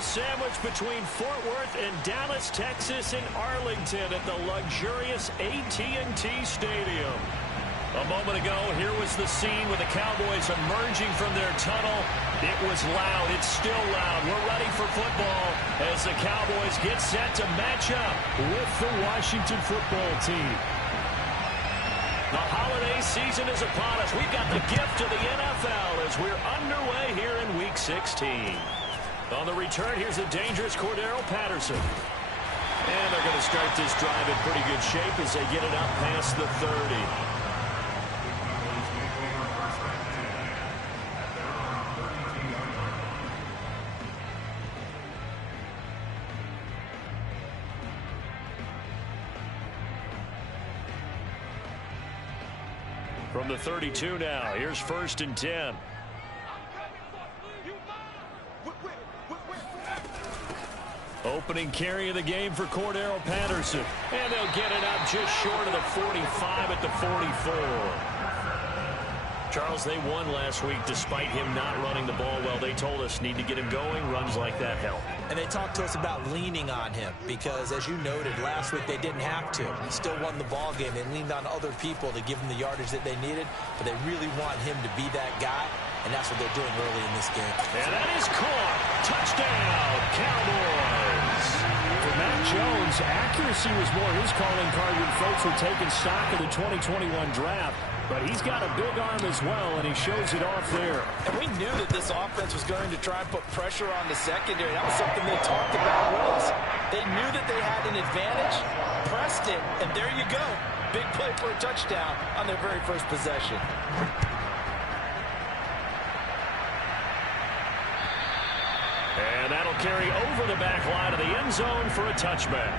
sandwich between Fort Worth and Dallas, Texas, and Arlington at the luxurious AT&T Stadium. A moment ago, here was the scene with the Cowboys emerging from their tunnel. It was loud. It's still loud. We're ready for football as the Cowboys get set to match up with the Washington football team. The holiday season is upon us. We've got the gift of the NFL as we're underway here in Week 16. On the return, here's the dangerous Cordero Patterson. And they're going to start this drive in pretty good shape as they get it up past the 30. From the 32 now, here's 1st and 10. Opening carry of the game for Cordero Patterson. And they'll get it up just short of the 45 at the 44. Charles, they won last week despite him not running the ball well. They told us need to get him going. Runs like that help. And they talked to us about leaning on him because, as you noted, last week they didn't have to. He still won the ball game. They leaned on other people to give him the yardage that they needed, but they really want him to be that guy, and that's what they're doing early in this game. And that is caught. Touchdown, Cowboys. For Matt Jones, accuracy was more his calling card when folks were taking stock of the 2021 draft. But he's got a big arm as well, and he shows it off there. And we knew that this offense was going to try and put pressure on the secondary. That was something they talked about with us. They knew that they had an advantage, pressed it, and there you go. Big play for a touchdown on their very first possession. And that'll carry over the back line of the end zone for a touchback.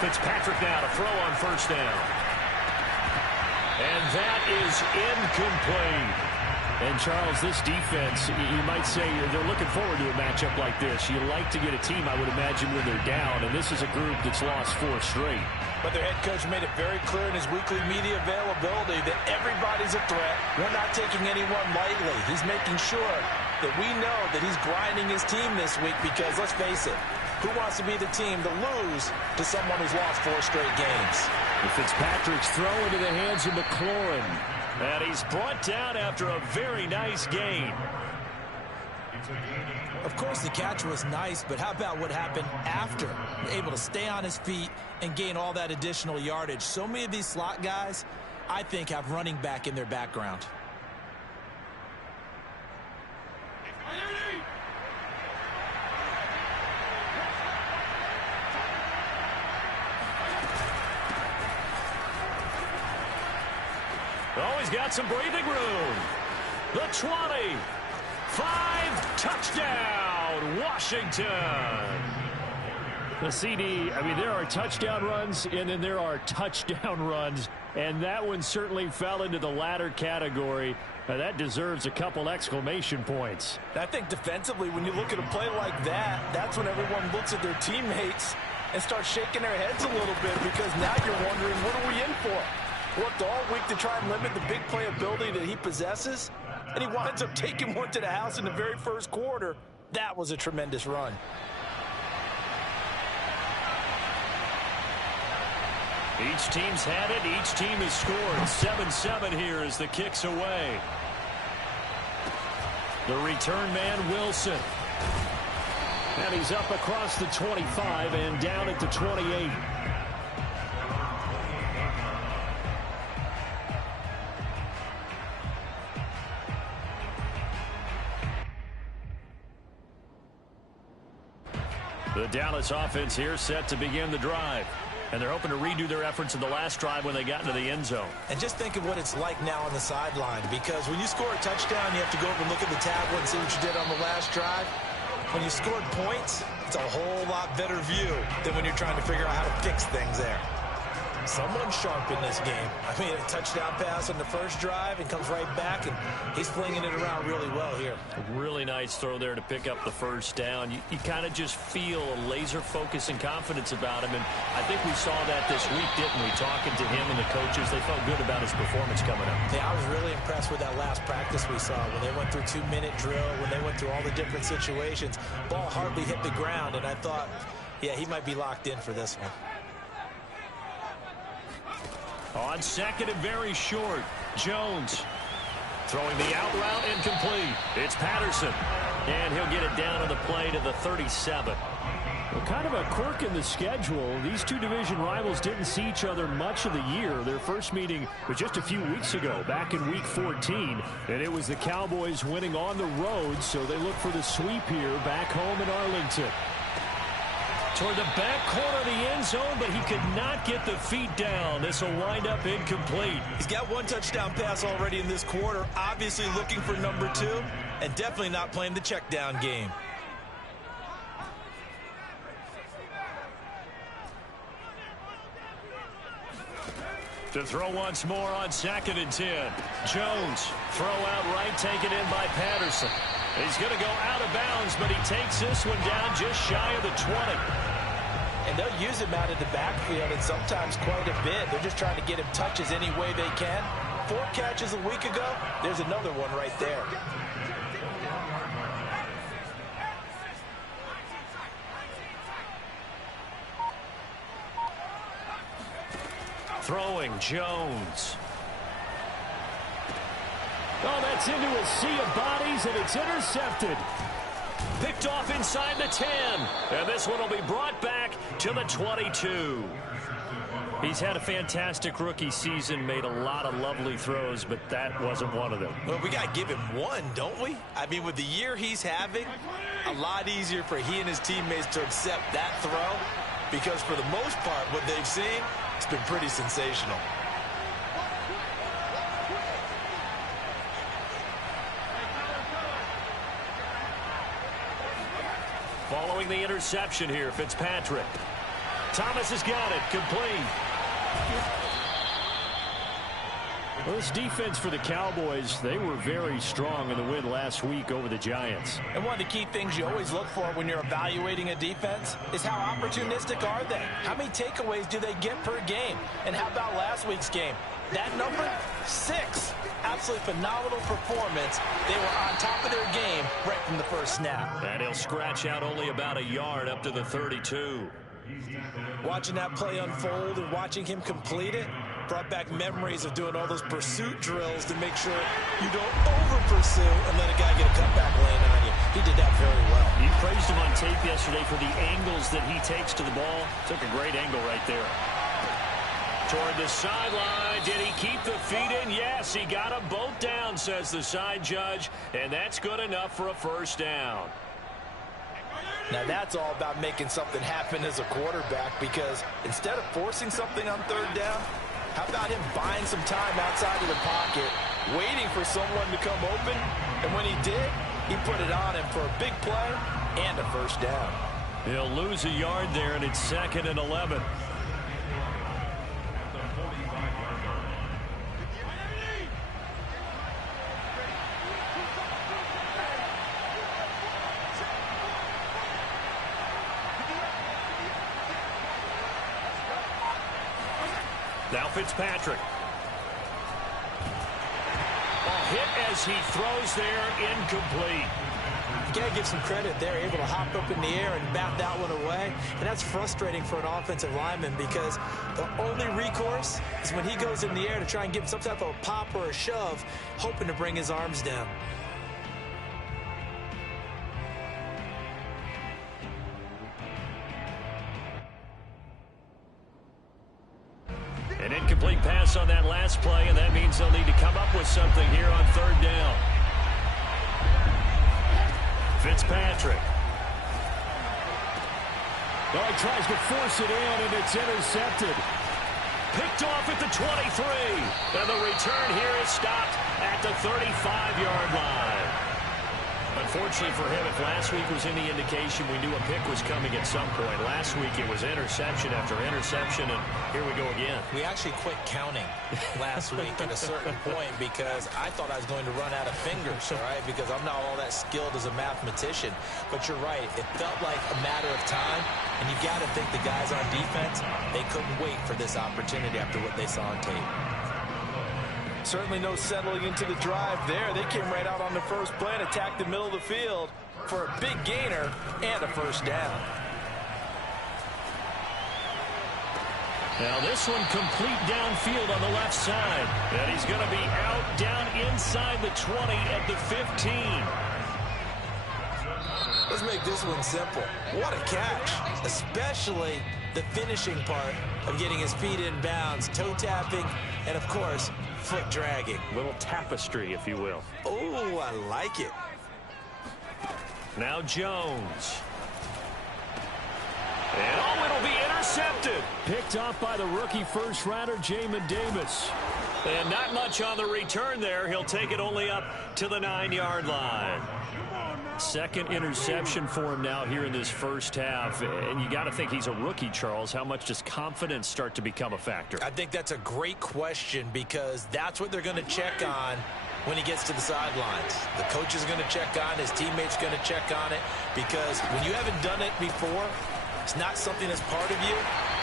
Fitzpatrick now to throw on 1st down. And that is incomplete. And, Charles, this defense, you might say they're looking forward to a matchup like this. You like to get a team, I would imagine, when they're down, and this is a group that's lost 4 straight. But their head coach made it very clear in his weekly media availability that everybody's a threat. We're not taking anyone lightly. He's making sure that we know that he's grinding his team this week because, let's face it, who wants to be the team to lose to someone who's lost 4 straight games? Fitzpatrick's throw into the hands of McLaurin. And he's brought down after a very nice gain. Of course, the catch was nice, but how about what happened after? Able to stay on his feet and gain all that additional yardage. So many of these slot guys, I think, have running back in their background. Oh, he's got some breathing room. The 20. 5, touchdown, Washington. The CD, I mean, there are touchdown runs, and then there are touchdown runs, and that one certainly fell into the latter category. That deserves a couple exclamation points. I think defensively, when you look at a play like that, that's when everyone looks at their teammates and starts shaking their heads a little bit because now you're wondering, what are we in for? Worked all week to try and limit the big play ability that he possesses, and he winds up taking one to the house in the very first quarter. That was a tremendous run. Each team's had it. Each team has scored. 7-7 here as the kick's away. The return man, Wilson. And he's up across the 25 and down at the 28. The Dallas offense here set to begin the drive. And they're hoping to redo their efforts in the last drive when they got into the end zone. And just think of what it's like now on the sideline, because when you score a touchdown, you have to go over and look at the tablet and see what you did on the last drive. When you scored points, it's a whole lot better view than when you're trying to figure out how to fix things there. Someone sharp in this game. I mean, a touchdown pass on the first drive and comes right back, and he's flinging it around really well here. A really nice throw there to pick up the first down. You kind of just feel a laser focus and confidence about him, and I think we saw that this week, didn't we? Talking to him and the coaches, they felt good about his performance coming up. Yeah, I was really impressed with that last practice we saw when they went through 2-minute drill, when they went through all the different situations. Ball hardly hit the ground, and I thought, yeah, he might be locked in for this one. On second and very short, Jones throwing the out route incomplete. It's Patterson, and he'll get it down on the play to the 37. Well, kind of a quirk in the schedule. These two division rivals didn't see each other much of the year. Their first meeting was just a few weeks ago, back in Week 14, and it was the Cowboys winning on the road, so they look for the sweep here back home in Arlington. Toward the back corner of the end zone, but he could not get the feet down. This will wind up incomplete. He's got one touchdown pass already in this quarter, obviously looking for number 2, and definitely not playing the check down game. To throw once more on second and 10. Jones, throw out right, taken in by Patterson. He's going to go out of bounds, but he takes this one down just shy of the 20. And they'll use him out of the backfield, and sometimes quite a bit. They're just trying to get him touches any way they can. 4 catches a week ago. There's another one right there. Throwing, Jones. Oh, that's into a sea of bodies, and it's intercepted. Picked off inside the 10. And this one will be brought back to the 22. He's had a fantastic rookie season, made a lot of lovely throws, but that wasn't one of them. Well, we got to give him one, don't we? I mean, with the year he's having, a lot easier for he and his teammates to accept that throw, because for the most part, what they've seen, it's been pretty sensational. Following the interception here, Fitzpatrick. Thomas has got it, complete. Well, this defense for the Cowboys, they were very strong in the win last week over the Giants. And one of the key things you always look for when you're evaluating a defense is how opportunistic are they? How many takeaways do they get per game? And how about last week's game? That number, 6. Absolutely phenomenal performance. They were on top of their game right from the first snap. And he'll scratch out only about a yard up to the 32. Watching that play unfold and watching him complete it brought back memories of doing all those pursuit drills to make sure you don't over-pursue and let a guy get a cutback lane on you. He did that very well. You praised him on tape yesterday for the angles that he takes to the ball. Took a great angle right there. Toward the sideline. Did he keep the feet in? Yes, he got them both down, says the side judge. And that's good enough for a first down. Now that's all about making something happen as a quarterback, because instead of forcing something on third down, how about him buying some time outside of the pocket, waiting for someone to come open, and when he did, he put it on him for a big play and a first down. He'll lose a yard there, and it's 2nd and 11. Now Fitzpatrick. Ball hit as he throws there, incomplete. You gotta give some credit. They're able to hop up in the air and bat that one away. And that's frustrating for an offensive lineman, because the only recourse is when he goes in the air to try and give some type of a pop or a shove, hoping to bring his arms down. An incomplete pass on that last play, and that means they'll need to come up with something here on third down. Fitzpatrick. Oh, he tries to force it in, and it's intercepted. Picked off at the 23. And the return here is stopped at the 35-yard line. Unfortunately for him, if last week was any indication, we knew a pick was coming at some point. Last week it was interception after interception, and here we go again. We actually quit counting last week at a certain point because I thought I was going to run out of fingers, all right, because I'm not all that skilled as a mathematician. But you're right. It felt like a matter of time, and you got to think the guys on defense, they couldn't wait for this opportunity after what they saw on tape. Certainly no settling into the drive there. They came right out on the first play and attacked the middle of the field for a big gainer and a first down. Now this one complete downfield on the left side. And he's going to be out down inside the 20 at the 15. Let's make this one simple. What a catch, especially the finishing part of getting his feet in bounds, toe tapping, and of course, foot dragging. Little tapestry, if you will. Oh, I like it. Now Jones. And oh, it'll be intercepted. Picked off by the rookie first-rounder, Jamin Davis. And not much on the return there. He'll take it only up to the 9-yard line. Second interception for him now here in this first half. And you got to think he's a rookie, Charles. How much does confidence start to become a factor? I think that's a great question because that's what they're going to check on when he gets to the sidelines. The coach is going to check on, his teammates going to check on it, because when you haven't done it before, it's not something that's part of you.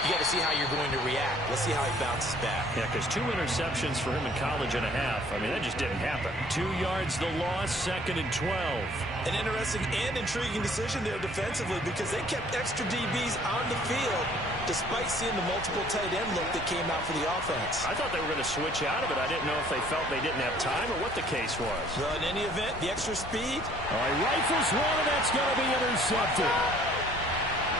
You got to see how you're going to react. Let's see how he bounces back. Yeah, because 2 interceptions for him in college and a half. I mean, that just didn't happen. 2 yards the loss, 2nd and 12. An interesting and intriguing decision there defensively because they kept extra DBs on the field despite seeing the multiple tight end look that came out for the offense. I thought they were going to switch out of it. I didn't know if they felt they didn't have time or what the case was. Well, in any event, the extra speed. All right, rifles one, and that's going to be intercepted.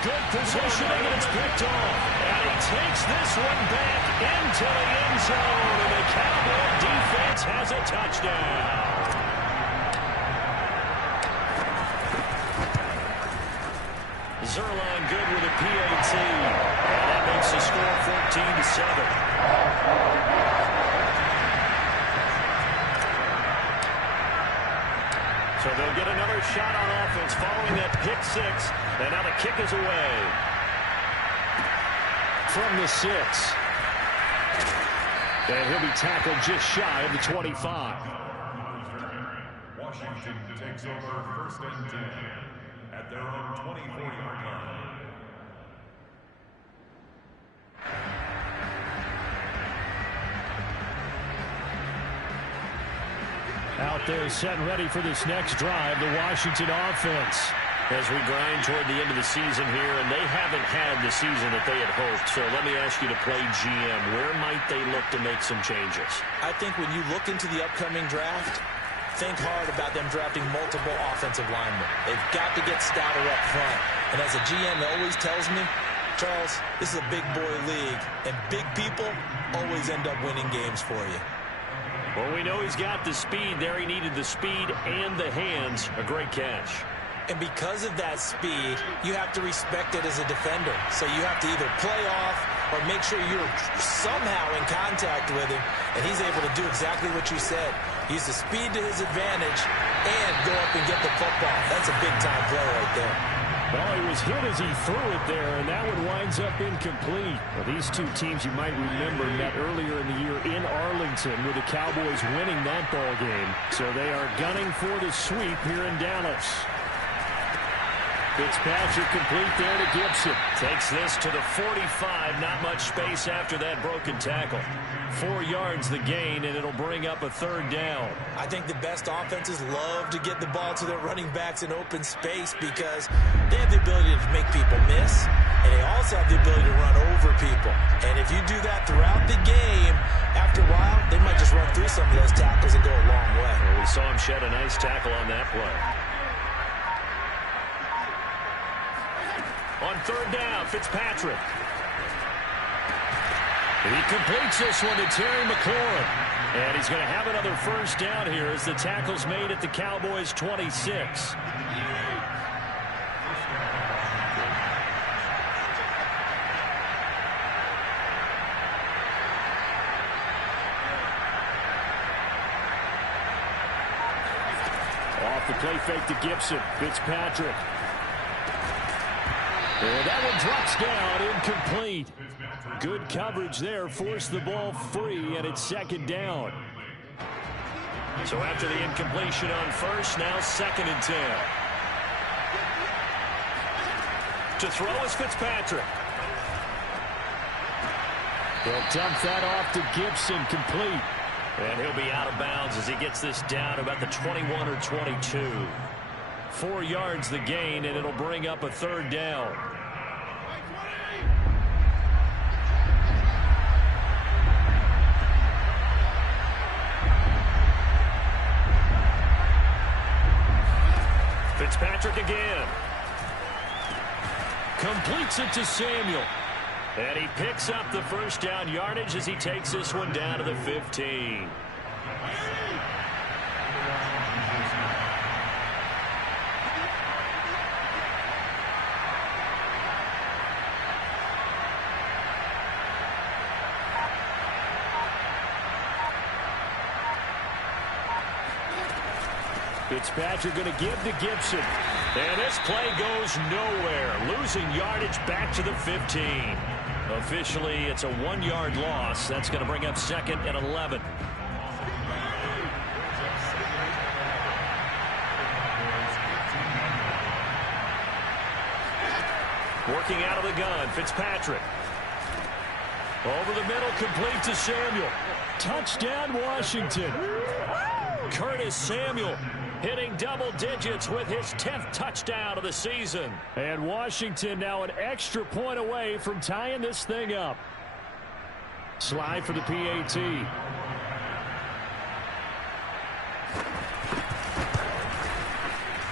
Good positioning, and it's picked off. And he takes this one back into the end zone, and the Cowboy defense has a touchdown. Zerline good with a PAT. And that makes the score 14-7. So they'll get another shot on offense following that pick six. And now the kick is away. From the 6. And he'll be tackled just shy of the 25. Washington takes over 1st and 10 at their own 24-yard line. Out there set and ready for this next drive, the Washington offense. As we grind toward the end of the season here, and they haven't had the season that they had hoped. So let me ask you to play GM. Where might they look to make some changes? I think when you look into the upcoming draft, think hard about them drafting multiple offensive linemen. They've got to get stouter up front. And as a GM always tells me, Charles, this is a big boy league, and big people always end up winning games for you. Well, we know he's got the speed there. He needed the speed and the hands. A great catch. And because of that speed, you have to respect it as a defender. So you have to either play off or make sure you're somehow in contact with him, and he's able to do exactly what you said. Use the speed to his advantage and go up and get the football. That's a big-time play right there. Well, he was hit as he threw it there, and that one winds up incomplete. Well, these two teams, you might remember, met earlier in the year in Arlington with the Cowboys winning that ball game. So they are gunning for the sweep here in Dallas. Fitzpatrick complete there to Gibson. Takes this to the 45. Not much space after that broken tackle. 4 yards the gain, and it'll bring up a 3rd down. I think the best offenses love to get the ball to their running backs in open space because they have the ability to make people miss, and they also have the ability to run over people. And if you do that throughout the game, after a while, they might just run through some of those tackles and go a long way. Well, we saw him shed a nice tackle on that play. On 3rd down, Fitzpatrick. He completes this one to Terry McLaurin. And he's going to have another first down here as the tackle's made at the Cowboys' 26. The play fake to Gibson. Fitzpatrick. And that one drops down, incomplete. Good coverage there, forced the ball free, and it's second down. So after the incompletion on first, now 2nd and 10. To throw is Fitzpatrick. They'll dump that off to Gibson, complete. And he'll be out of bounds as he gets this down about the 21 or 22. 4 yards the gain, and it'll bring up a 3rd down. Fitzpatrick again. Completes it to Samuel. And he picks up the 1st down yardage as he takes this one down to the 15. Fitzpatrick going to give to Gibson. And this play goes nowhere. Losing yardage back to the 15. Officially, it's a 1-yard loss. That's going to bring up 2nd and 11. Working out of the gun, Fitzpatrick. Over the middle, complete to Samuel. Touchdown, Washington. Curtis Samuel hitting double digits with his 10th touchdown of the season. And Washington now an extra point away from tying this thing up. Slide for the PAT.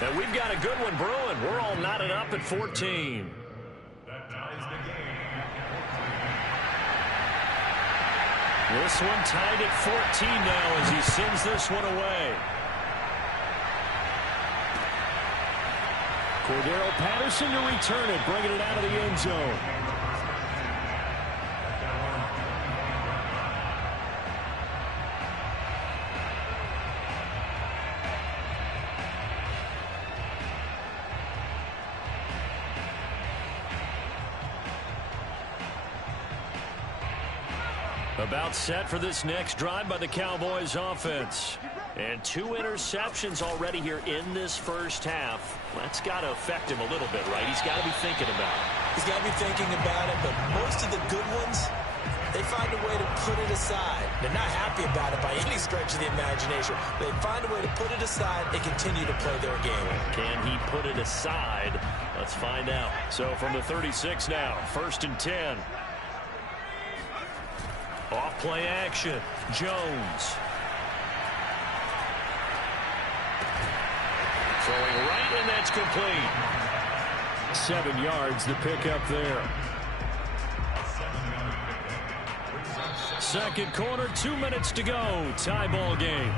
And we've got a good one brewing. We're all knotted up at 14. This one tied at 14 now as he sends this one away. Cordero Patterson to return it, bringing it out of the end zone. About set for this next drive by the Cowboys offense. And 2 interceptions already here in this first half. That's got to affect him a little bit, right? He's got to be thinking about it. He's got to be thinking about it, but most of the good ones, they find a way to put it aside. They're not happy about it by any stretch of the imagination. They find a way to put it aside and continue to play their game. Can he put it aside? Let's find out. So from the 36 now, 1st and 10. Off play action. Jones. Throwing right, and that's complete. 7 yards, the pickup there. Second quarter, 2 minutes to go. Tie ball game.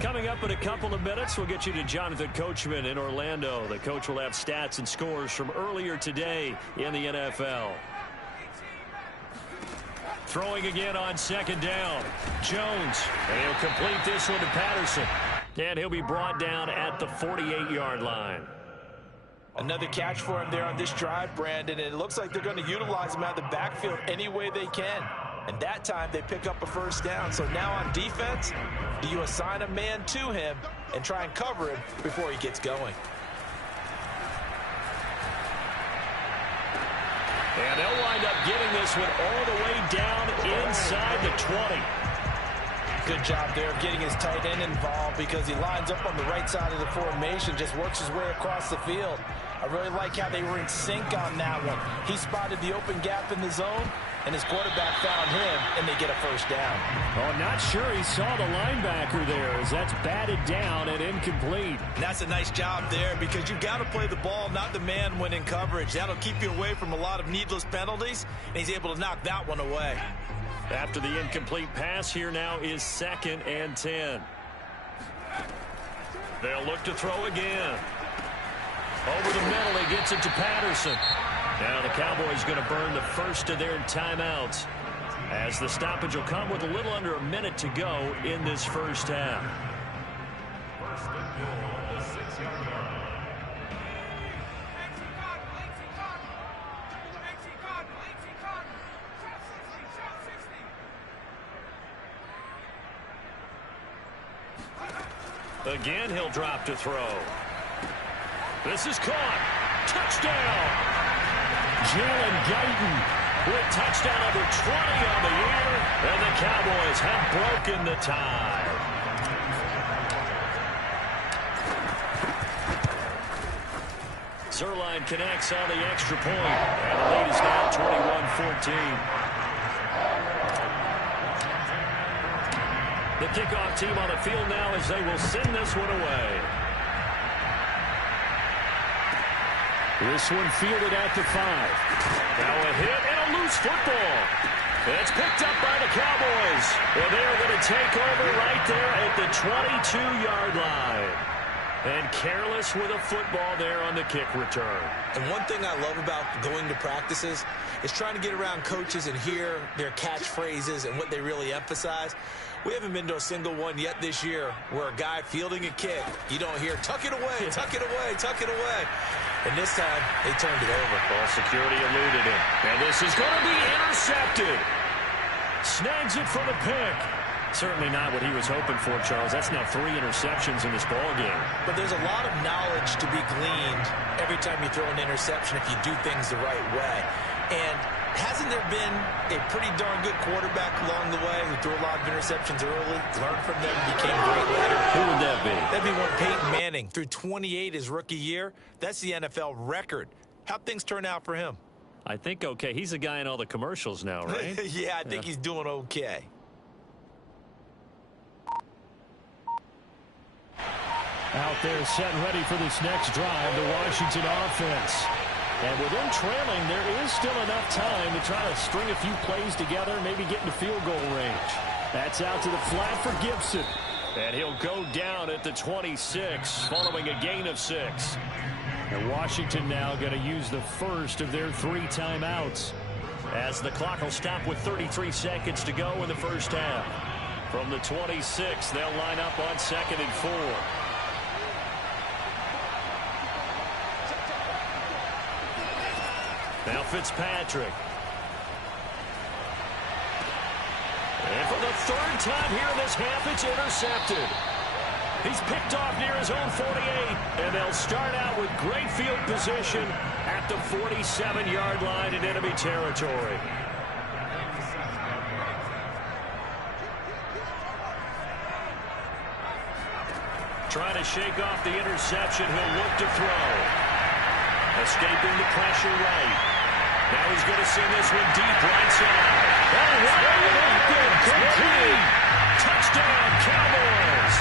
Coming up in a couple of minutes, we'll get you to Jonathan Coachman in Orlando. The coach will have stats and scores from earlier today in the NFL. Throwing again on 2nd down. Jones. And he'll complete this one to Patterson. And he'll be brought down at the 48-yard line. Another catch for him there on this drive, Brandon, and it looks like they're going to utilize him out of the backfield any way they can. And that time they pick up a 1st down. So now on defense, do you assign a man to him and try and cover him before he gets going? And they'll wind up getting this one all the way down inside the 20. Good job there of getting his tight end involved because he lines up on the right side of the formation, just works his way across the field. I really like how they were in sync on that one. He spotted the open gap in the zone, and his quarterback found him, and they get a 1st down. Oh, not sure he saw the linebacker there as that's batted down and incomplete. And that's a nice job there because you've got to play the ball, not the man when in coverage. That'll keep you away from a lot of needless penalties, and he's able to knock that one away. After the incomplete pass, here now is 2nd and 10. They'll look to throw again. Over the middle, he gets it to Patterson. Now the Cowboys going to burn the first of their timeouts. as the stoppage will come with a little under a minute to go in this first half. First and goal at the 6-yard line. Again, he'll drop to throw. This is caught. Touchdown. Jalen Guyton with touchdown number 20 on the year, and the Cowboys have broken the tie. Zerline connects on the extra point, and the lead is now 21-14. The kickoff team on the field now as they will send this one away. This one fielded at the 5. Now a hit and a loose football. It's picked up by the Cowboys. And they are going to take over right there at the 22-yard line. And careless with a football there on the kick return. And one thing I love about going to practices is trying to get around coaches and hear their catchphrases and what they really emphasize. We haven't been to a single one yet this year where a guy fielding a kick, you don't hear, tuck it away, tuck it away, tuck it away. And this time, they turned it over. Ball security eluded him. And this is going to be intercepted. Snags it for the pick. Certainly not what he was hoping for, Charles. That's now 3 interceptions in this ball game. But there's a lot of knowledge to be gleaned every time you throw an interception if you do things the right way. And hasn't there been a pretty darn good quarterback along the way who threw a lot of interceptions early, learned from them, became great later? Who would that be? That'd be one Peyton Manning. Threw 28 his rookie year. That's the NFL record. How'd things turn out for him? I think okay. He's a guy in all the commercials now, right? Yeah, I think he's doing okay. Out there set and ready for this next drive, the Washington offense. And with them trailing, there is still enough time to try to string a few plays together and maybe get into field goal range. That's out to the flat for Gibson. And he'll go down at the 26 following a gain of 6. And Washington now going to use the first of their 3 timeouts. As the clock will stop with 33 seconds to go in the first half. From the 26, they'll line up on 2nd and 4. Now Fitzpatrick. And for the 3rd time here in this half, it's intercepted. He's picked off near his own 48, and they'll start out with great field position at the 47-yard line in enemy territory. Trying to shake off the interception, he'll look to throw. Escaping the pressure right. Now he's going to send this one deep right side. Complete. Touchdown, Cowboys.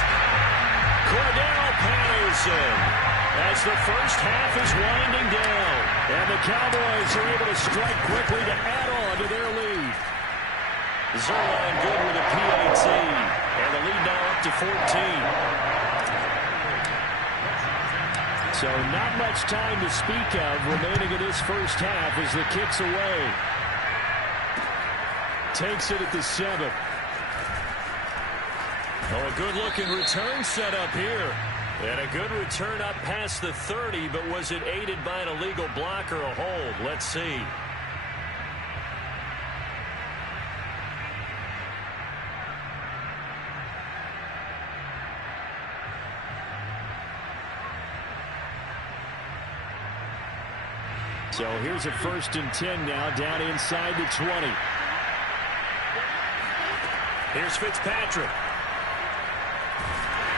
Cordell Patterson. As the first half is winding down. And the Cowboys are able to strike quickly to add on to their lead. Zerline good with a PAT. And the lead now up to 14. So not much time to speak of remaining in this first half as the kick's away. Takes it at the 7. Oh, a good-looking return set up here. And a good return up past the 30, but was it aided by an illegal block or a hold? Let's see. So here's a 1st and 10 now down inside the 20. Here's Fitzpatrick.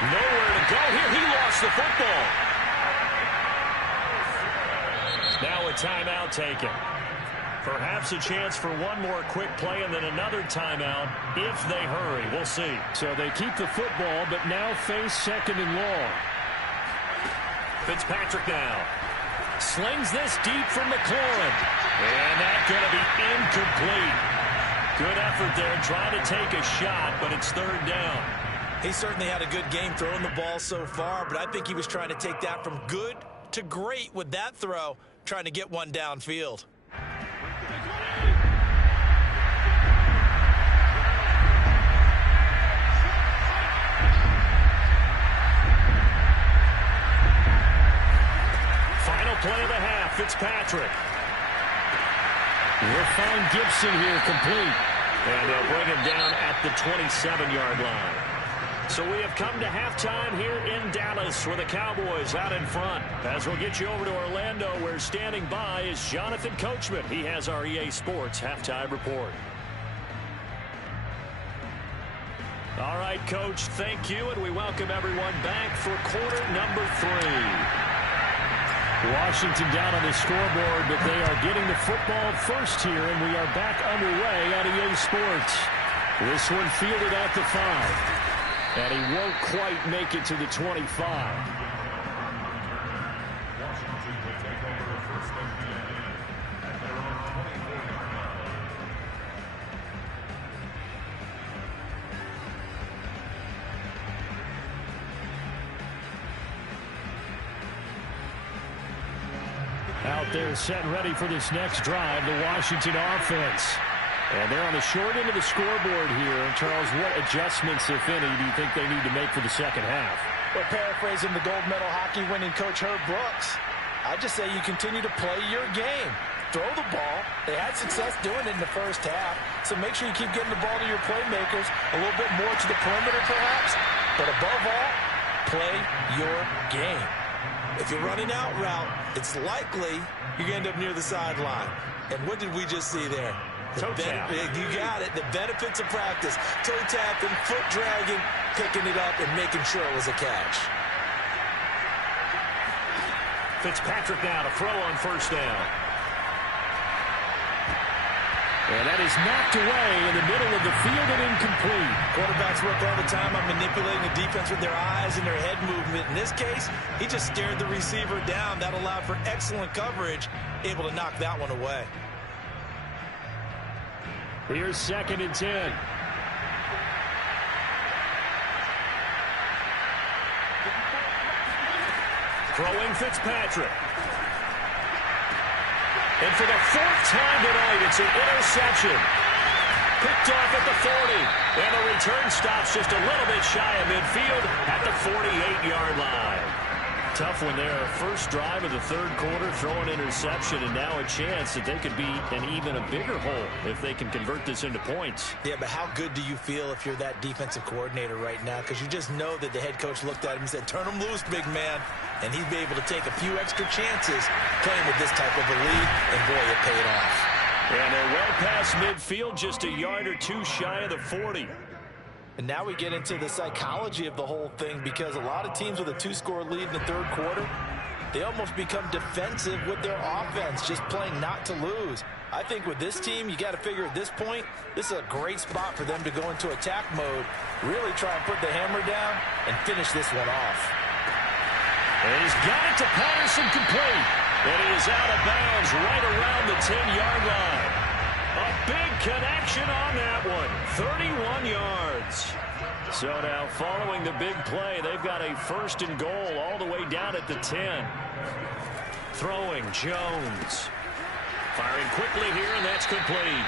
Nowhere to go here. He lost the football. Now a timeout taken. Perhaps a chance for one more quick play and then another timeout if they hurry. We'll see. So they keep the football but now face 2nd and long. Fitzpatrick now. Slings this deep from McLaurin. And that's going to be incomplete. Good effort there trying to take a shot, but it's 3rd down. He certainly had a good game throwing the ball so far, but I think he was trying to take that from good to great with that throw, trying to get one downfield. play of the half. Fitzpatrick. We'll find Gibson here complete. And they'll bring him down at the 27-yard line. So we have come to halftime here in Dallas with the Cowboys out in front. As we'll get you over to Orlando, where standing by is Jonathan Coachman. He has our EA Sports halftime report. All right, Coach, thank you, and we welcome everyone back for quarter number 3. Washington down on the scoreboard, but they are getting the football first here, and we are back underway on EA Sports. This one fielded at the 5, and he won't quite make it to the 25. Washington will take over first and 10 at their own 24-yard line. Out there set and ready for this next drive, the Washington offense. And they're on the short end of the scoreboard here. And Charles, what adjustments, if any, do you think they need to make for the second half? Well, paraphrasing the gold medal hockey winning coach Herb Brooks, I just say you continue to play your game. Throw the ball. They had success doing it in the first half. So make sure you keep getting the ball to your playmakers, a little bit more to the perimeter perhaps. But above all, play your game. If you're running out route, it's likely you're going to end up near the sideline. And what did we just see there? Toe tap. You got it. The benefits of practice. Toe tapping, foot dragging, picking it up, and making sure it was a catch. Fitzpatrick now to throw on first down. And that is knocked away in the middle of the field and incomplete. Quarterbacks work all the time on manipulating the defense with their eyes and their head movement. In this case, he just stared the receiver down. That allowed for excellent coverage, able to knock that one away. Here's 2nd and 10. Throwing Fitzpatrick. And for the 4th time tonight, it's an interception. Picked off at the 40. And the return stops just a little bit shy of midfield at the 48-yard line. Tough one there. First drive of the 3rd quarter, throw an interception, and now a chance that they could be in even a bigger hole if they can convert this into points. Yeah, but how good do you feel if you're that defensive coordinator right now? Because you just know that the head coach looked at him and said, turn him loose, big man. And he'd be able to take a few extra chances playing with this type of a lead, and boy, it paid off. And they're well past midfield, just a yard or two shy of the 40. And now we get into the psychology of the whole thing, because a lot of teams with a 2-score lead in the 3rd quarter, they almost become defensive with their offense, just playing not to lose. I think with this team, you got to figure at this point, this is a great spot for them to go into attack mode, really try and put the hammer down and finish this one off. And he's got it to Patterson complete. And he is out of bounds right around the 10-yard line. A big connection on that one. 31 yards. So now following the big play, they've got a 1st and goal all the way down at the 10. Throwing Jones. Firing quickly here, and that's complete.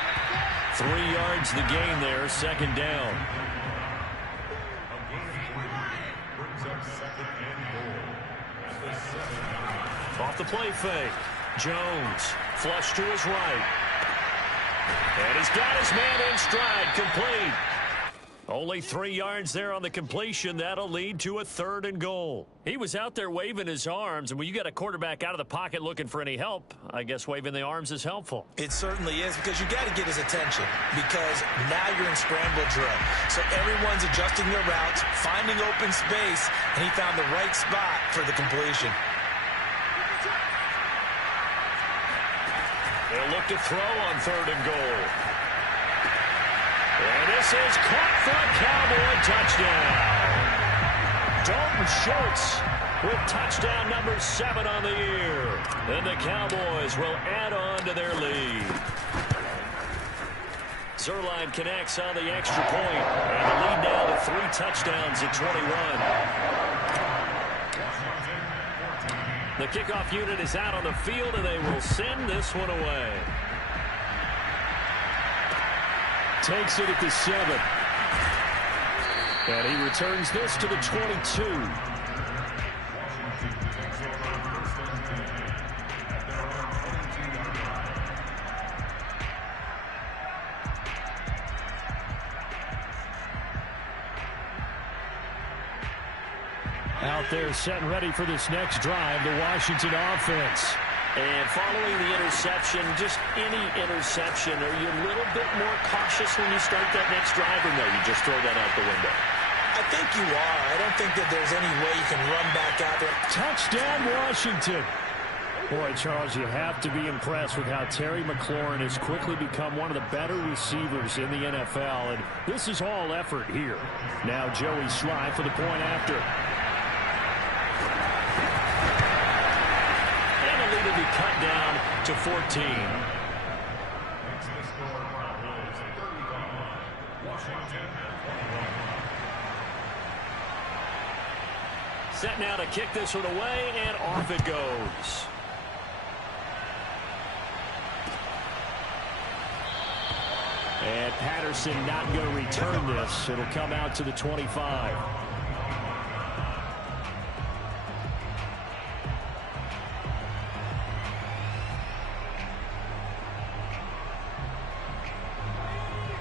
3 yards the gain there, 2nd down. Off the play fake. Jones, flush to his right. And he's got his man in stride, complete. Only 3 yards there on the completion. That'll lead to a 3rd and goal. He was out there waving his arms, and when you got a quarterback out of the pocket looking for any help, I guess waving the arms is helpful. It certainly is, because you got to get his attention, because now you're in scramble drill. So everyone's adjusting their routes, finding open space, and he found the right spot for the completion. They'll look to throw on 3rd and goal. And this is caught for a Cowboy touchdown. Dalton Schultz with touchdown number 7 on the year. And the Cowboys will add on to their lead. Zerline connects on the extra point. And the lead now to 3 touchdowns at 21. The kickoff unit is out on the field, and they will send this one away. Takes it at the 7. And he returns this to the 22. Out there set and ready for this next drive, the Washington offense. And following the interception, just any interception, are you a little bit more cautious when you start that next drive, or no, you just throw that out the window? I think you are. I don't think that there's any way you can run back out there. Touchdown, Washington. Boy, Charles, you have to be impressed with how Terry McLaurin has quickly become one of the better receivers in the NFL, and this is all effort here. Now Joey Sly for the point after. To be cut down to 14. Set now to kick this one away, and off it goes. And Patterson not going to return this. It'll come out to the 25.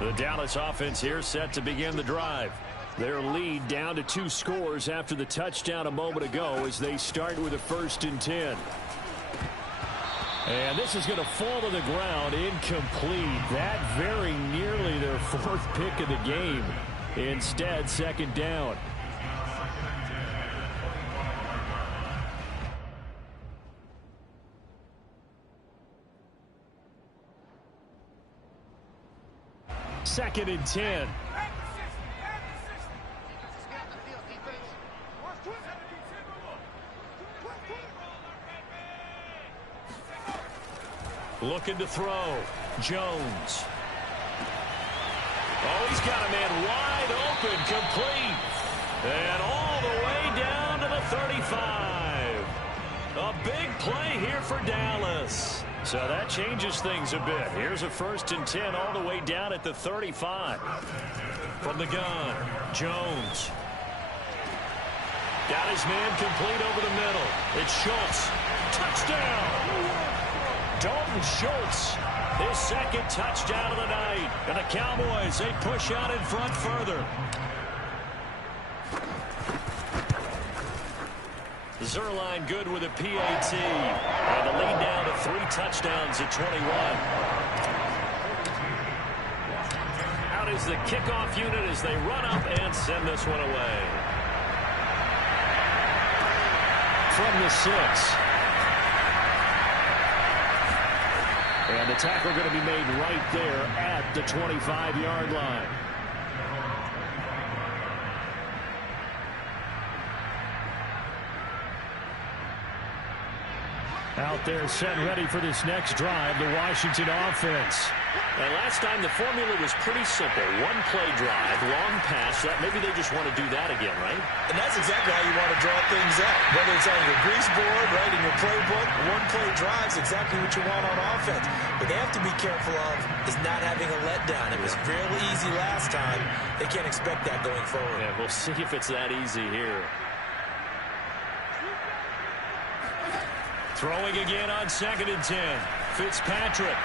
The Dallas offense here set to begin the drive. Their lead down to 2 scores after the touchdown a moment ago as they start with a 1st and 10. And this is going to fall to the ground, incomplete. That very nearly their 4th pick of the game. Instead, 2nd down. Second and 10. Looking to throw. Jones. Oh, he's got a man wide open, complete. And all the way down to the 35. A big play here for Dallas. So that changes things a bit. Here's a 1st and 10 all the way down at the 35. From the gun, Jones. Got his man complete over the middle. It's Schultz. Touchdown! Dalton Schultz, his 2nd touchdown of the night. And the Cowboys, they push out in front further. Zerline good with a PAT. And the lead down to 3 touchdowns at 21. Out is the kickoff unit as they run up and send this one away. From the 6. And the tackle going to be made right there at the 25-yard line. Out there set ready for this next drive, the Washington offense. And last time the formula was pretty simple. 1-play drive, long pass. Maybe they just want to do that again, right? And that's exactly how you want to draw things up. Whether it's on your grease board, right, in your playbook, 1-play drive is exactly what you want on offense. What they have to be careful of is not having a letdown. It was fairly easy last time. They can't expect that going forward. Yeah, we'll see if it's that easy here. Throwing again on 2nd and 10. Fitzpatrick.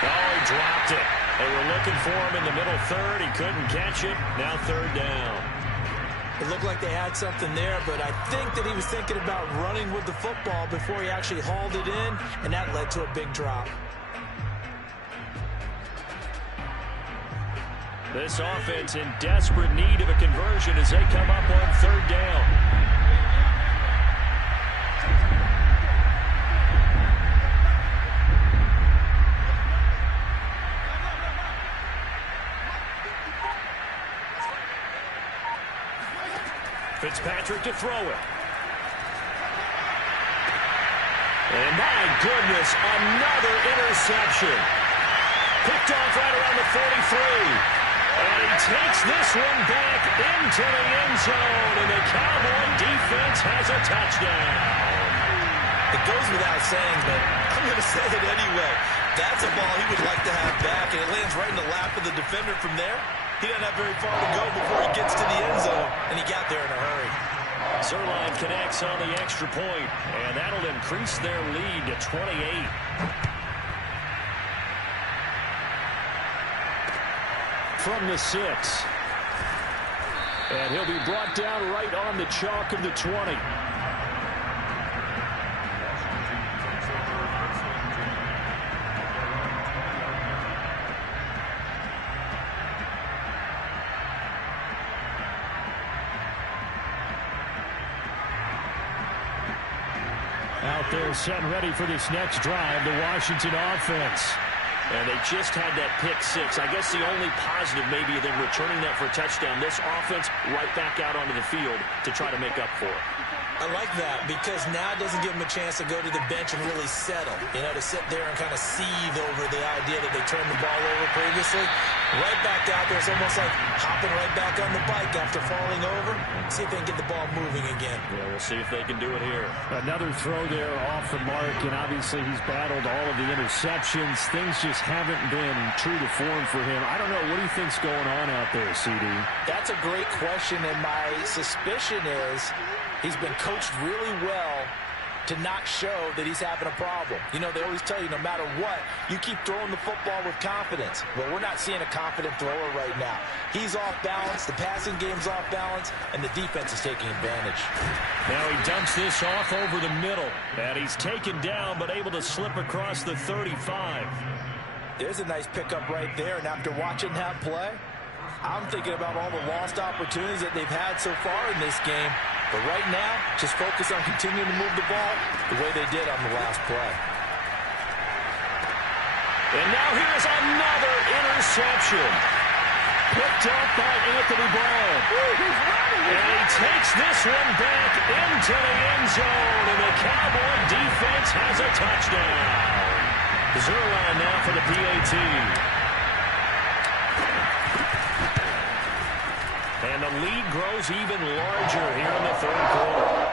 Oh, he dropped it. They were looking for him in the middle 3rd. He couldn't catch it. Now 3rd down. It looked like they had something there, but I think that he was thinking about running with the football before he actually hauled it in, and that led to a big drop. This offense in desperate need of a conversion as they come up on 3rd down. Fitzpatrick to throw it. And my goodness, another interception. Picked off right around the 43. And he takes this one back into the end zone. And the Cowboy defense has a touchdown. It goes without saying, but I'm going to say it anyway. That's a ball he would like to have back, and it lands right in the lap of the defender from there. He doesn't have very far to go before he gets to the end zone, and he got there in a hurry. Zerline connects on the extra point, and that'll increase their lead to 28. From the 6. And he'll be brought down right on the chalk of the 20. Out there set and ready for this next drive, the Washington offense. And they just had that pick six. I guess the only positive maybe of them returning that for a touchdown. This offense right back out onto the field to try to make up for it. I like that because now it doesn't give them a chance to go to the bench and really settle. You know, to sit there and kind of seethe over the idea that they turned the ball over previously. Right back out there. It's almost like hopping right back on the bike after falling over. See if they can get the ball moving again. Yeah, we'll see if they can do it here. Another throw there off the mark, and obviously he's battled all of the interceptions. Things just haven't been true to form for him. I don't know. What do you think's going on out there, CD? That's a great question, and my suspicion is he's been coached really well to not show that he's having a problem. You know, they always tell you no matter what, you keep throwing the football with confidence. Well, we're not seeing a confident thrower right now. He's off balance, the passing game's off balance, and the defense is taking advantage. Now he dumps this off over the middle, and he's taken down but able to slip across the 35. There's a nice pickup right there, and after watching that play, I'm thinking about all the lost opportunities that they've had so far in this game. But right now, just focus on continuing to move the ball the way they did on the last play. And now here's another interception. Picked up by Anthony Brown. And he takes this one back into the end zone. And the Cowboy defense has a touchdown. Zerline now for the PAT. And the lead grows even larger here in the third quarter.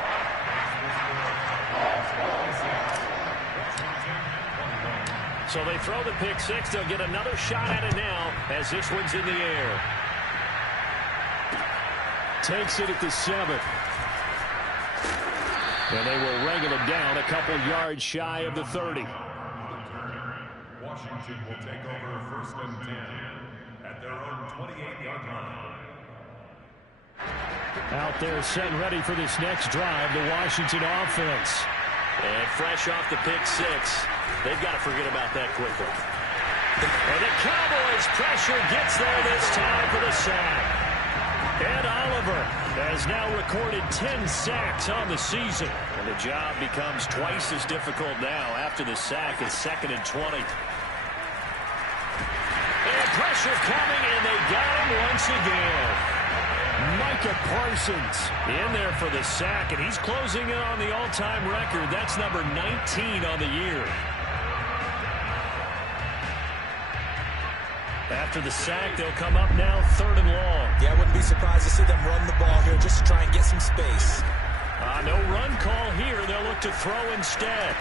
So they throw the pick six. They'll get another shot at it now as this one's in the air. Takes it at the 7. And they will wrangle it down a couple yards shy of the 30. Washington will take over first and 10 at their own 28-yard line. Out there set and ready for this next drive, the Washington offense. And fresh off the pick six, they've got to forget about that quickly. And the Cowboys pressure gets there this time for the sack. Ed Oliver has now recorded 10 sacks on the season. And the job becomes twice as difficult now after the sack. It's 2nd and 20. And pressure coming, and they got him once again. Micah Parsons in there for the sack, and he's closing in on the all-time record. That's number 19 on the year. After the sack, they'll come up now 3rd and long. Yeah, I wouldn't be surprised to see them run the ball here just to try and get some space. No run call here. They'll look to throw instead.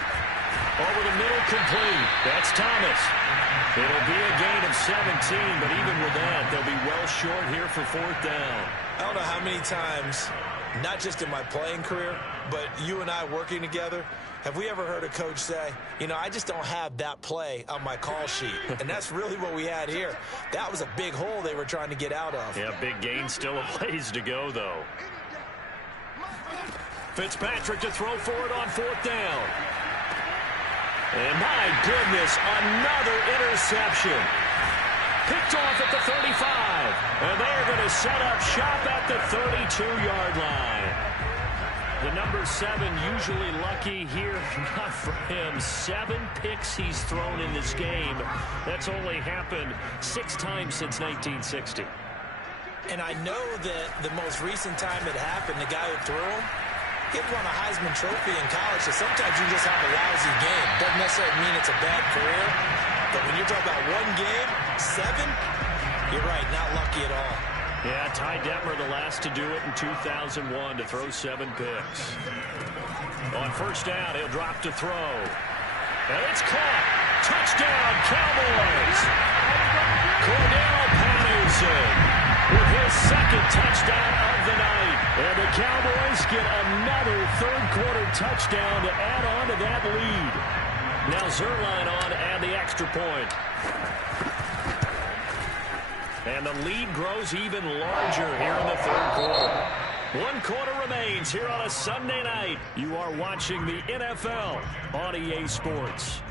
Over the middle, complete. That's Thomas. It'll be a gain of 17, but even with that, they'll be well short here for 4th down. I don't know how many times, not just in my playing career, but you and I working together, have we ever heard a coach say, you know, I just don't have that play on my call sheet. And that's really what we had here. That was a big hole they were trying to get out of. Yeah, big gain, still a ways to go, though. Fitzpatrick to throw for it on 4th down. And my goodness, another interception. Picked off at the 35. And they're going to set up shop at the 32-yard line. The number 7 usually lucky here. Not for him. 7 picks he's thrown in this game. That's only happened 6 times since 1960. And I know that the most recent time it happened, the guy who threw him, he had won a Heisman Trophy in college, so sometimes you just have a lousy game. Doesn't necessarily mean it's a bad career, but when you're talking about one game, 7, you're right, not lucky at all. Yeah, Ty Detmer, the last to do it in 2001, to throw 7 picks. On 1st down, he'll drop to throw. And it's caught. Touchdown, Cowboys! Cordell Patterson with his 2nd touchdown of the night. And the Cowboys get another 3rd quarter touchdown to add on to that lead. Now Zerline on to add the extra point. And the lead grows even larger here in the third quarter. 1 quarter remains here on a Sunday night. You are watching the NFL on EA Sports.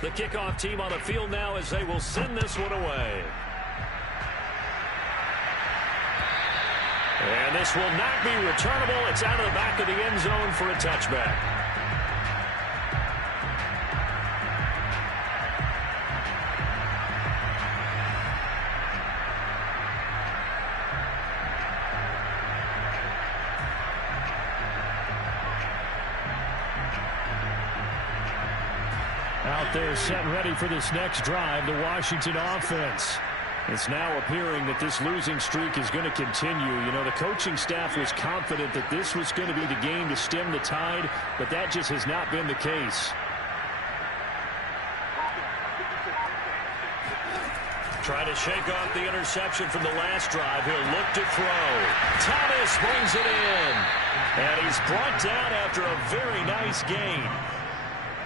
The kickoff team on the field now as they will send this one away. And this will not be returnable. It's out of the back of the end zone for a touchback. Out there set and ready for this next drive, the Washington offense. It's now appearing that this losing streak is going to continue. You know, the coaching staff was confident that this was going to be the game to stem the tide, but that just has not been the case. Trying to shake off the interception from the last drive. He'll look to throw. Thomas brings it in. And he's brought down after a very nice gain.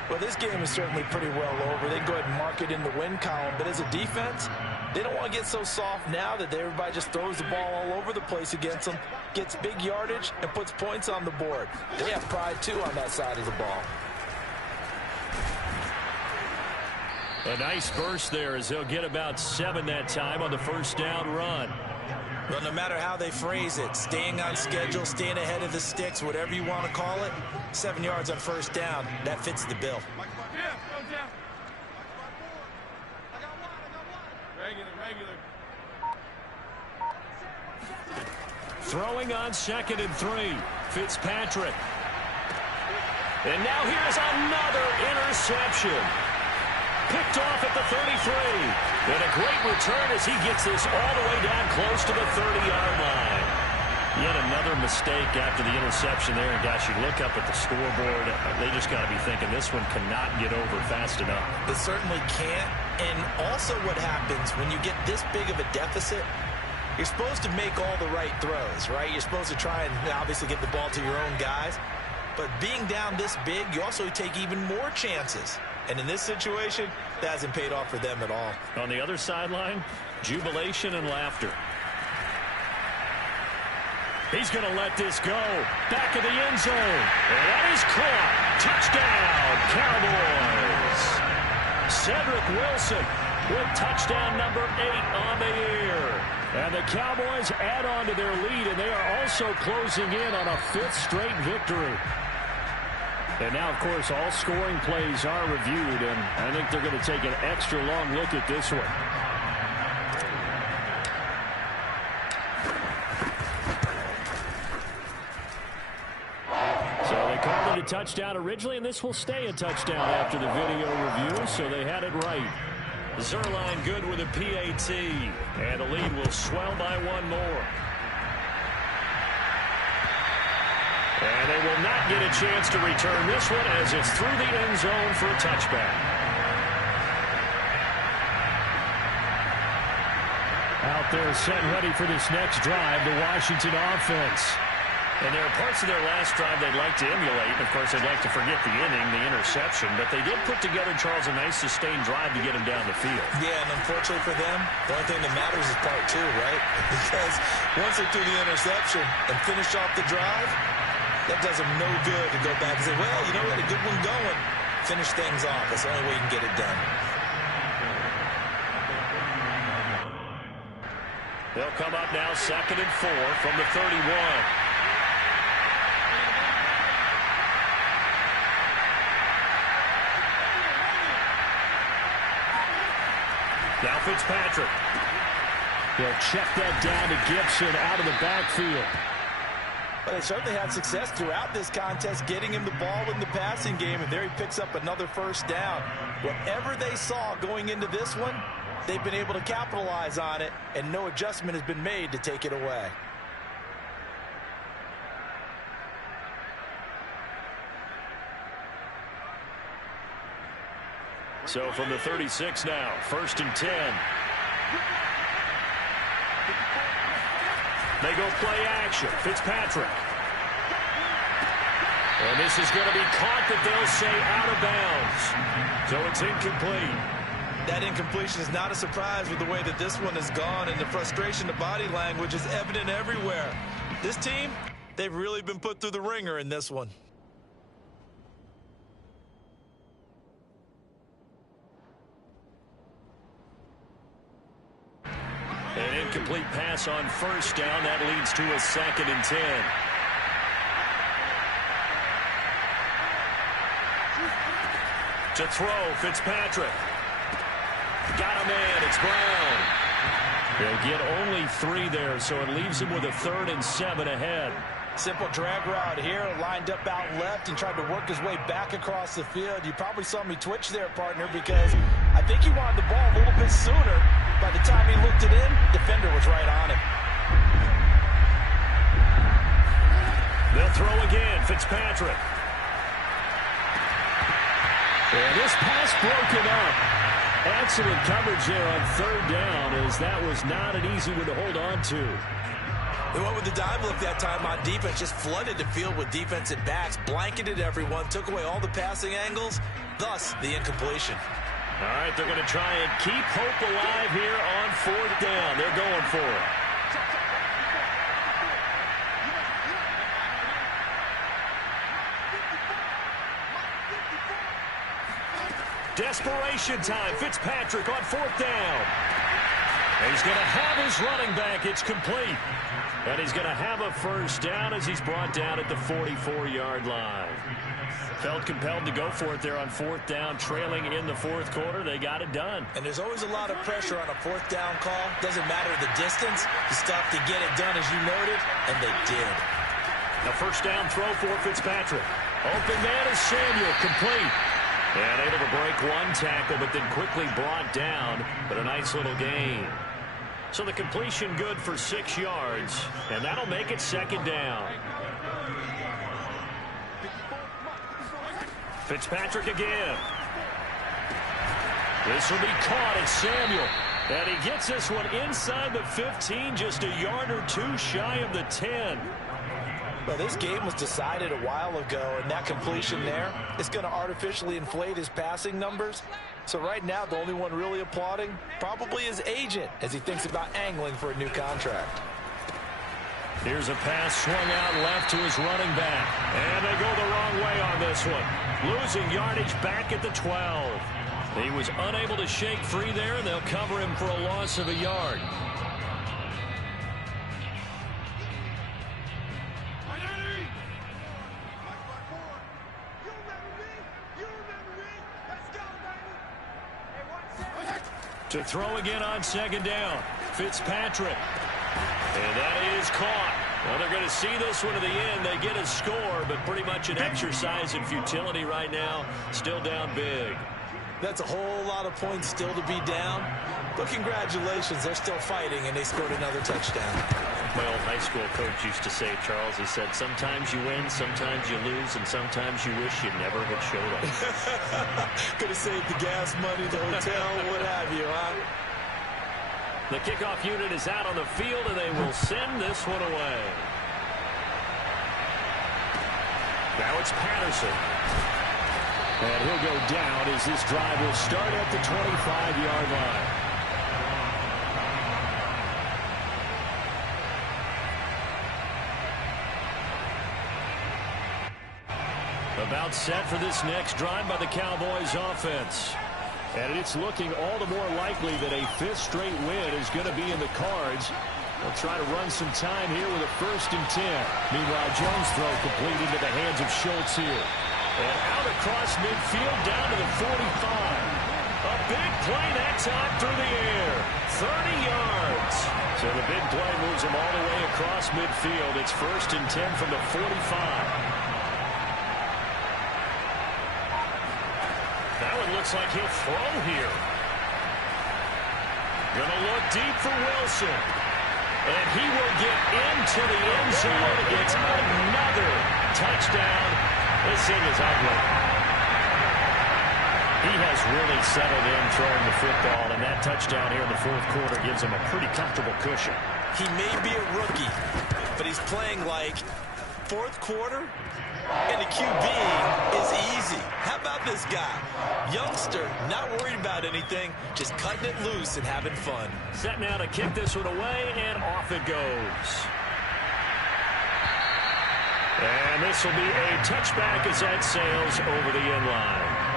Well, this game is certainly pretty well over. They can go ahead and mark it in the win column. But as a defense, they don't want to get so soft now that everybody just throws the ball all over the place against them, gets big yardage, and puts points on the board. They have pride, too, on that side of the ball. A nice burst there as they'll get about 7 that time on the first down run. Well, no matter how they phrase it, staying on schedule, staying ahead of the sticks, whatever you want to call it, 7 yards on first down, that fits the bill. Throwing on 2nd and 3, Fitzpatrick. And now here's another interception. Picked off at the 33. And a great return as he gets this all the way down close to the 30-yard line. Yet another mistake after the interception there. And, gosh, you look up at the scoreboard. They just got to be thinking this one cannot get over fast enough. It certainly can't. And also what happens when you get this big of a deficit, you're supposed to make all the right throws, right? You're supposed to try and obviously get the ball to your own guys. But being down this big, you also take even more chances. And in this situation, that hasn't paid off for them at all. On the other sideline, jubilation and laughter. He's going to let this go. Back of the end zone. And that is caught. Touchdown, Cowboys. Cedric Wilson with touchdown number 8 on the year. And the Cowboys add on to their lead, and they are also closing in on a 5th straight victory. And now, of course, all scoring plays are reviewed, and I think they're going to take an extra long look at this one. So they called it a touchdown originally, and this will stay a touchdown after the video review, so they had it right. Zerline good with a PAT, and the lead will swell by 1 more. And they will not get a chance to return this one as it's through the end zone for a touchback. Out there set and ready for this next drive, the Washington offense. And there are parts of their last drive they'd like to emulate. Of course, they'd like to forget the inning, the interception. But they did put together, Charles, a nice sustained drive to get him down the field. Yeah, and unfortunately for them, the only thing that matters is part 2, right? Because once they threw the interception and finished off the drive, that does them no good to go back and say, well, you know, we had a good one going. Finish things off. That's the only way you can get it done. They'll come up now 2nd and 4 from the 31. Now Fitzpatrick. He'll check that down to Gibson out of the backfield. But they certainly had success throughout this contest getting him the ball in the passing game, and there he picks up another first down. Whatever they saw going into this one, they've been able to capitalize on it, and no adjustment has been made to take it away. So from the 36 now, 1st and 10. They go play action. Fitzpatrick. And this is going to be caught that they'll say out of bounds. So it's incomplete. That incompletion is not a surprise with the way that this one has gone, and the frustration, the body language is evident everywhere. This team, they've really been put through the ringer in this one. An incomplete pass on first down. That leads to a 2nd and 10. To throw, Fitzpatrick. Got a man. It's Brown. They'll get only 3 there, so it leaves him with a 3rd and 7 ahead. Simple drag route here, lined up out left and tried to work his way back across the field. You probably saw me twitch there, partner, because I think he wanted the ball a little bit sooner. By the time he looked it in, defender was right on him. They'll throw again, Fitzpatrick. And this pass broken up. Excellent coverage there on 3rd down, as that was not an easy one to hold on to. They went with the dime look that time on defense, just flooded the field with defensive backs, blanketed everyone, took away all the passing angles, thus the incompletion. All right, they're going to try and keep hope alive here on 4th down. They're going for it. Desperation time. Fitzpatrick on 4th down. And he's going to have his running back. It's complete. And he's going to have a first down as he's brought down at the 44-yard line. Felt compelled to go for it there on 4th down, trailing in the 4th quarter. They got it done. And there's always a lot of pressure on a 4th down call. Doesn't matter the distance. You stop to get it done, as you noted, and they did. A first down throw for Fitzpatrick. Open man is Samuel, complete. And able to break 1 tackle, but then quickly brought down. But a nice little gain. So the completion good for 6 yards, and that'll make it 2nd down. Fitzpatrick again. This will be caught. It's Samuel. And he gets this one inside the 15, just a yard or 2 shy of the 10. Well, this game was decided a while ago, and that completion there is going to artificially inflate his passing numbers. So right now, the only one really applauding probably his agent as he thinks about angling for a new contract. Here's a pass swung out left to his running back. And they go the wrong way on this one. Losing yardage back at the 12. He was unable to shake free there, and they'll cover him for a loss of a yard. To throw again on 2nd down. Fitzpatrick. And that is caught. Well, they're going to see this one to the end. They get a score, but pretty much an exercise in futility right now. Still down big. That's a whole lot of points still to be down. But congratulations, they're still fighting, and they scored another touchdown. My old high school coach used to say, Charles, he said, sometimes you win, sometimes you lose, and sometimes you wish you never had showed up. Could have saved the gas money, the hotel, what have you, huh? The kickoff unit is out on the field, and they will send this one away. Now it's Patterson. And he'll go down as this drive will start at the 25-yard line. About set for this next drive by the Cowboys offense. And it's looking all the more likely that a 5th straight win is going to be in the cards. They'll try to run some time here with a 1st and 10. Meanwhile, Jones' throw complete into the hands of Schultz here. And out across midfield down to the 45. A big play that time through the air. 30 yards. So the big play moves him all the way across midfield. It's 1st and 10 from the 45. That one looks like he'll throw here. Gonna look deep for Wilson. And he will get into the end zone. It's another touchdown. This thing is ugly. He has really settled in throwing the football, and that touchdown here in the 4th quarter gives him a pretty comfortable cushion. He may be a rookie, but he's playing like fourth quarter, and the QB is easy. How about this guy? Youngster, not worried about anything, just cutting it loose and having fun. Set now to kick this one away, and off it goes. And this will be a touchback as that sails over the end line.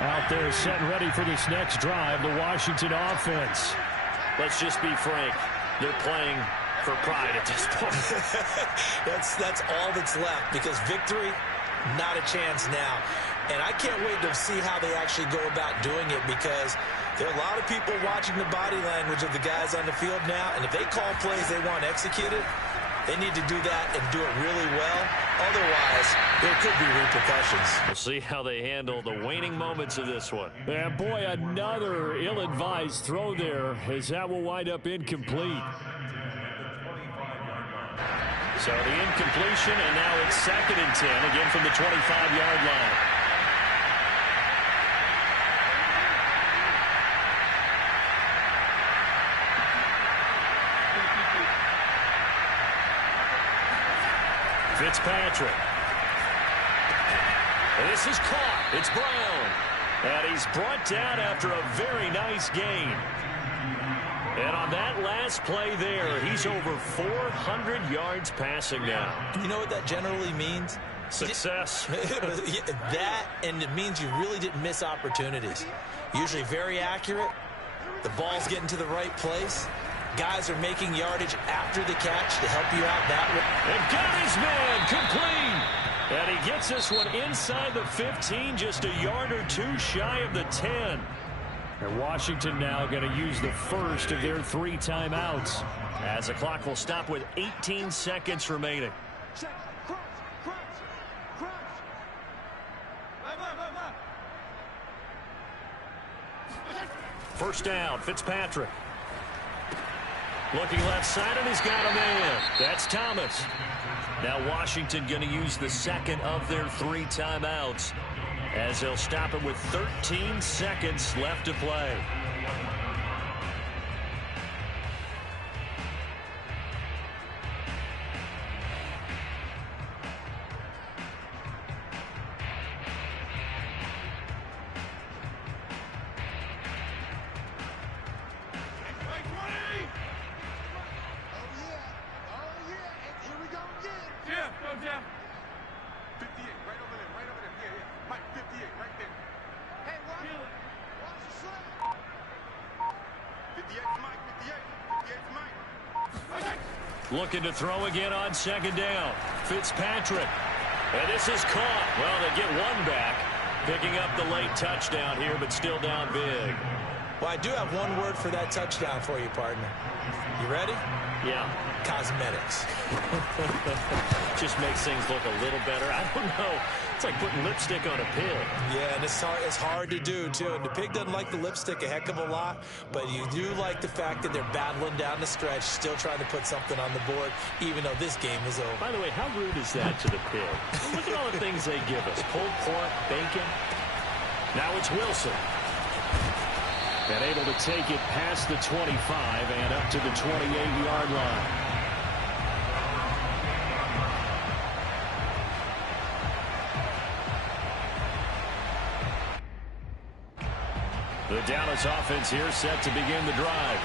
Out there set and ready for this next drive, the Washington offense. Let's just be frank. They're playing for pride at this point. That's all that's left, because victory, not a chance now. And I can't wait to see how they actually go about doing it, because there are a lot of people watching the body language of the guys on the field now, and if they call plays they want executed, they need to do that and do it really well. Otherwise, there could be repercussions. We'll see how they handle the waning moments of this one. And boy, another ill-advised throw there, as that will wind up incomplete. So the incompletion, and now it's 2nd and 10, again from the 25-yard line. Fitzpatrick. And this is caught. It's Brown. And he's brought down after a very nice gain. And on that last play there, he's over 400 yards passing now. You know what that generally means? Success. That, and it means you really didn't miss opportunities. Usually very accurate. The ball's getting to the right place. Guys are making yardage after the catch to help you out that way. And got his man complete. And he gets this one inside the 15, just a yard or two shy of the 10. And Washington now going to use the first of their 3 timeouts, as the clock will stop with 18 seconds remaining. First down, Fitzpatrick. Looking left side, and he's got a man. That's Thomas. Now Washington going to use the second of their 3 timeouts, as they'll stop it with 13 seconds left to play. Looking to throw again on 2nd down. Fitzpatrick. And this is caught. Well, they get one back. Picking up the late touchdown here, but still down big. Well, I do have one word for that touchdown for you, partner. You ready? Yeah. Cosmetics. Just makes things look a little better. I don't know. It's like putting lipstick on a pig. Yeah, and it's hard to do, too. And the pig doesn't like the lipstick a heck of a lot, but you do like the fact that they're battling down the stretch, still trying to put something on the board, even though this game is over. By the way, how rude is that to the pig? Look at all the things they give us. Pulled pork, bacon. Now it's Wilson. And able to take it past the 25 and up to the 28-yard line. The Dallas offense here set to begin the drive.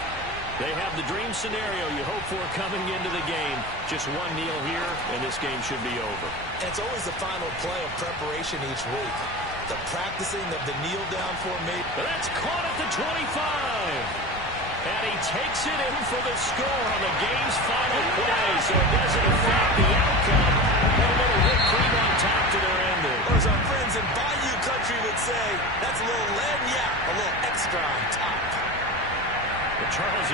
They have the dream scenario you hope for coming into the game. Just one kneel here, and this game should be over. And it's always the final play of preparation each week. The practicing of the kneel-down formation. That's caught at the 25. And he takes it in for the score on the game's final play, so it doesn't affect the outcome. Put a little whipped cream on top to their ending. Or as our friends in Bayou Country would say, that's a little lagniappe, a little extra on top. Well, Charles